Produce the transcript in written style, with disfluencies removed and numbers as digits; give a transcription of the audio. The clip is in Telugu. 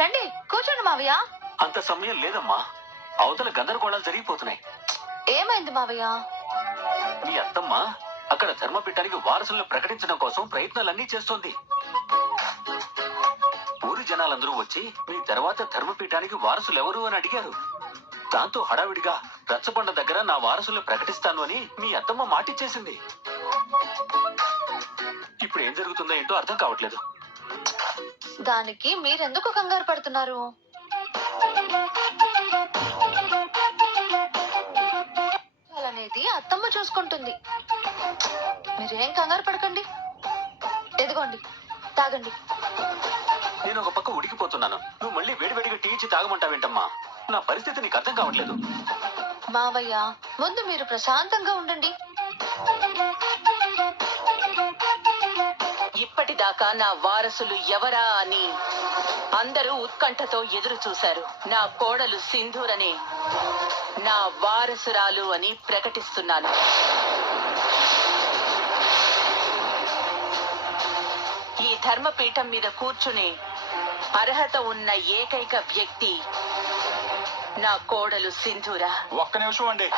రండి కూర్చోండి మావయ్య. అంత సమయం లేదమ్మా, అవతల గందరగోళాలు జరిగిపోతున్నాయి. ఏమైంది మావయ్య? మీ అత్తమ్మ అక్కడ ధర్మపీఠానికి వారసులను ప్రకటించడం కోసం ప్రయత్నాలన్నీ చేస్తోంది. ఊరి జనాలందరూ వచ్చి మీ తర్వాత ధర్మపీఠానికి వారసులు ఎవరు అని అడిగారు. దాంతో హడావిడిగా రచ్చబండ దగ్గర నా వారసులను ప్రకటిస్తాను అని మీ అత్తమ్మ మాటిచ్చేసింది. ఇప్పుడు ఏం జరుగుతుందో ఏంటో అర్థం కావట్లేదు. దానికి మీరెందుకు కంగారు పడుతున్నారు? అనేది అత్తమ్మ చూసుకుంటుంది. మీరేం కంగారు పడకండి. ఎదిగోండి, తాగండి. నేను ఒక పక్క ఉడికిపోతున్నాను, నువ్వు మళ్ళీ వేడివేడిగా టీ ఇచ్చి తాగమంటావేంటమ్మా? నా పరిస్థితి నీకు అర్థం కావట్లేదు. మావయ్య, ముందు మీరు ప్రశాంతంగా ఉండండి. ఇప్పటిదాకా నా వారసులు ఎవరా అని అందరూ ఉత్కంఠతో ఎదురు చూశారు. నా కోడలు సింధూరనే నా వారసురాలు అని ప్రకటిస్తున్నాను. ఈ ధర్మపీఠం మీద కూర్చునే అర్హత ఉన్న ఏకైక వ్యక్తి నా కోడలు సింధూర. ఒక్క నిమిషం అండి.